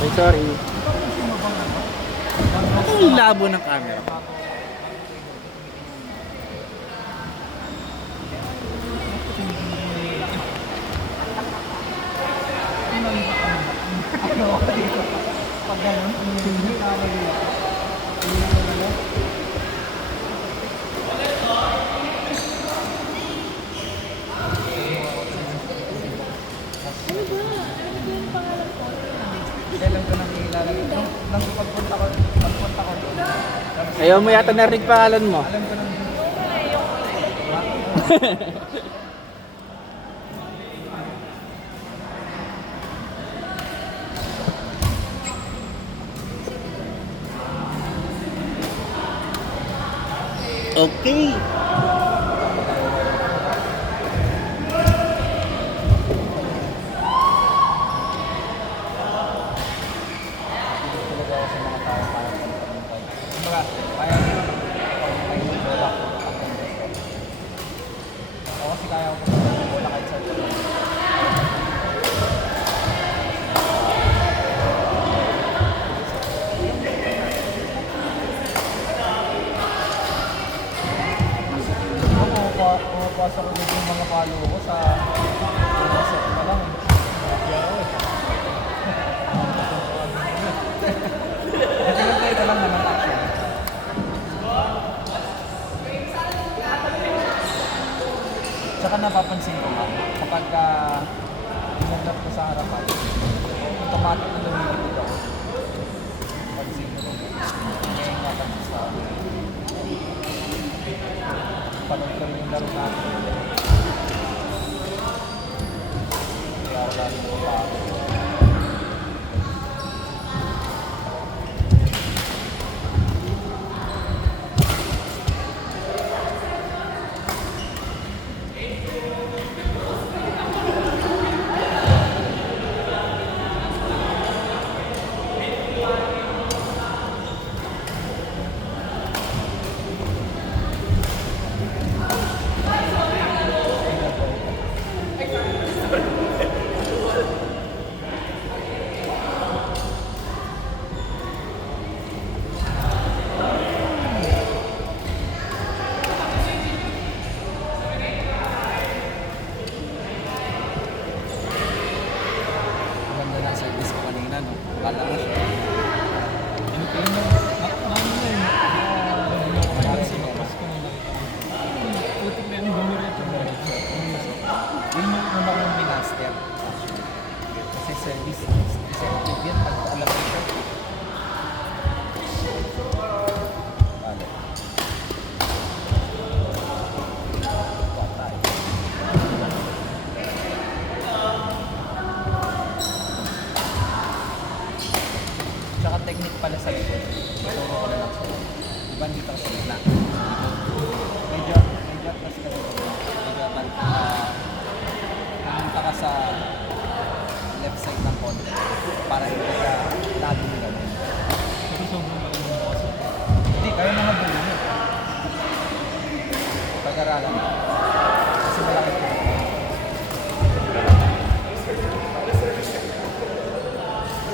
Ay, sorry. Ang labo ng camera. Pag gano'n, hindi na alam ko nang ilalagay. Nang pagpunta ko doon. Ayaw mo yata narinig pangalan mo. Alam ko nang Okay. talaga ako sa mga tao para pagpapantay. Kumbaga, kaya ko pag may bola ko. Ako kasi kaya ko pag bola kahit sa bola. Pumapasa ko din yung mga palo ko sa set pa lang. Ito lang naman actually. Tsaka napapansin ko nga, kapag inagap ko sa harapan, automatic na lumilipid ako. Pansin ko. Ngayon nga pansin sa panood ko rin yung laro natin. Kaya ako lalo ko pa. Ganda ng service ko kanina, no? Kala mo siya. Yun yung una kong binaster. Kasi service, incentive yan pag alam mo siya. Vale. Patay. Tsaka technique pala sa likod. Ituro ko na lang sa'yo. Diba dito sa gitna? Medyo atlas ka dito. Medyo pumunta ka sa left side ng konti para hindi ka lalo nila mo. Ito sobrang malaki mo kasi. Hindi, kaya mga bulo mo. Pag-aralan mo. Kasi malaki ko. Kasi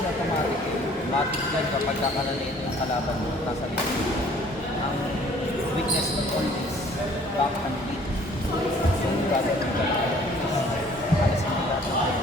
automatic. Matik yan kapag nakanalito yung kalaban mo nasa likod. Ang weakness ng all is back and lead. So, gagawin ka. Alas hindi natin tayo.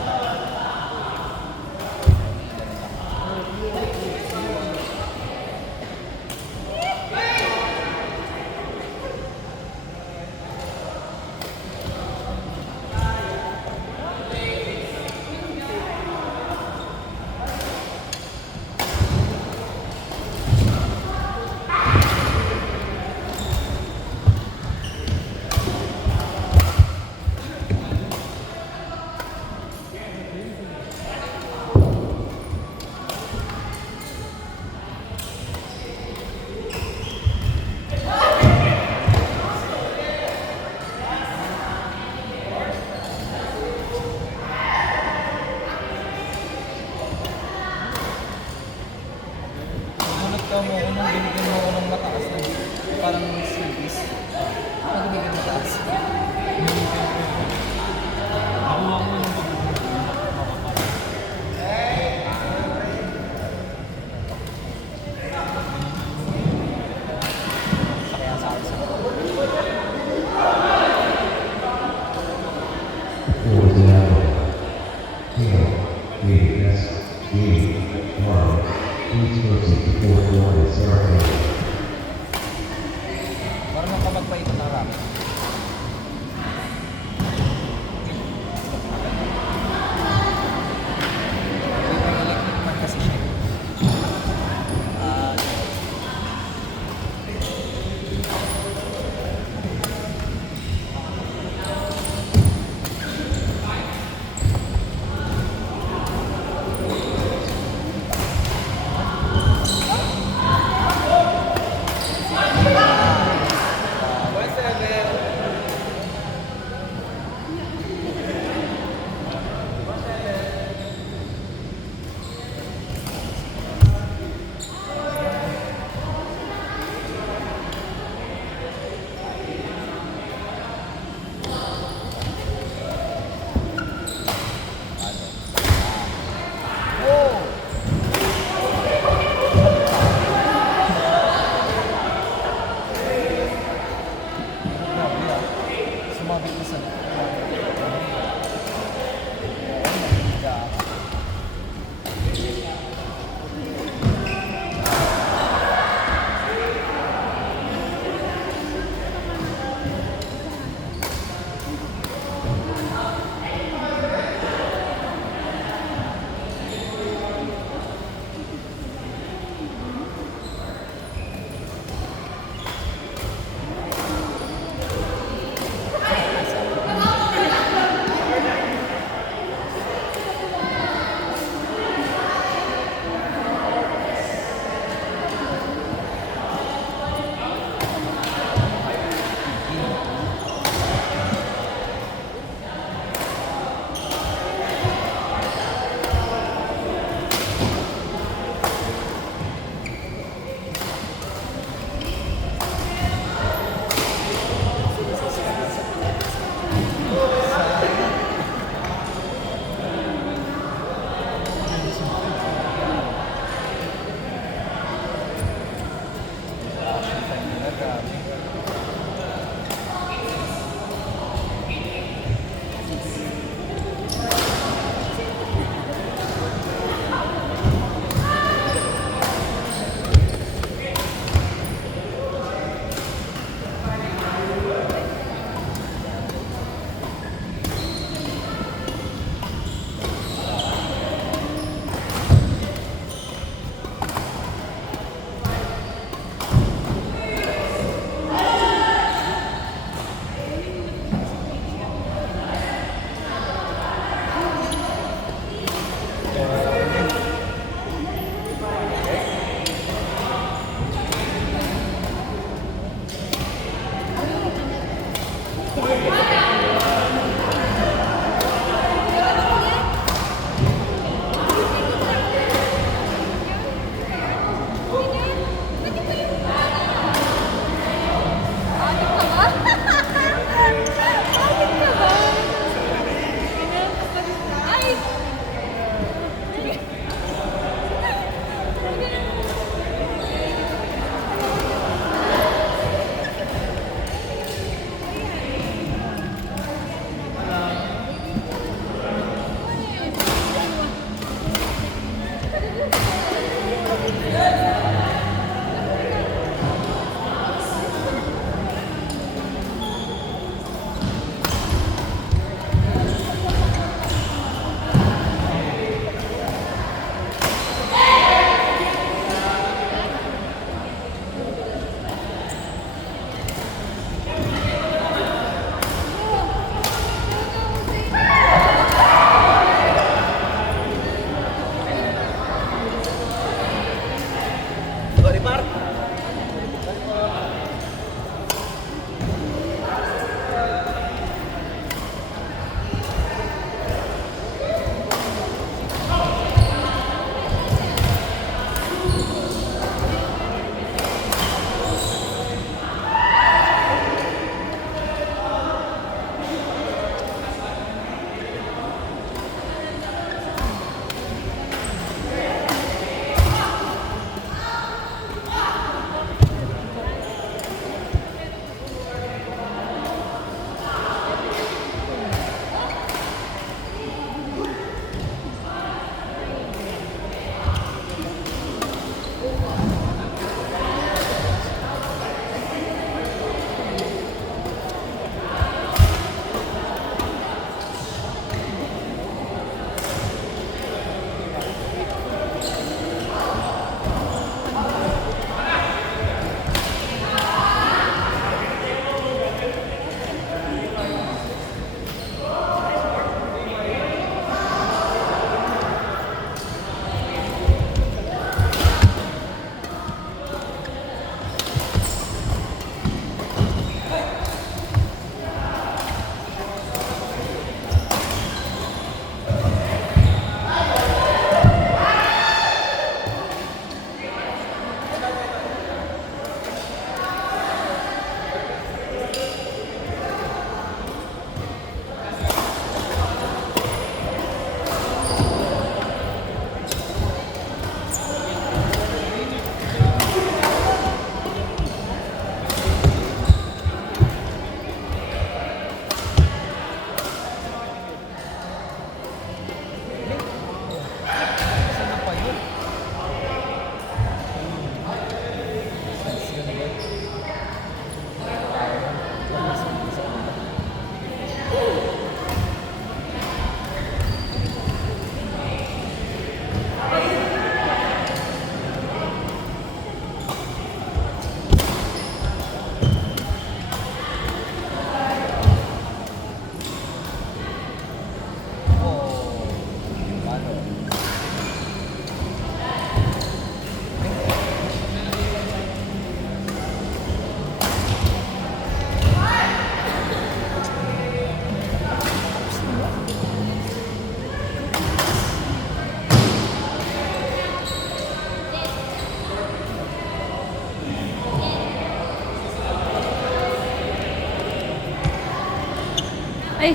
Ay!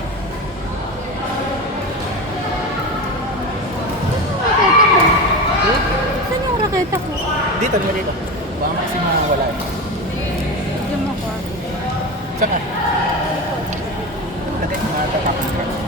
Saan yung raketa mo? Dito, dito. Baka kasi mawala eh. Diyan mo ko. Tsaka. Lagay, matatakot ka.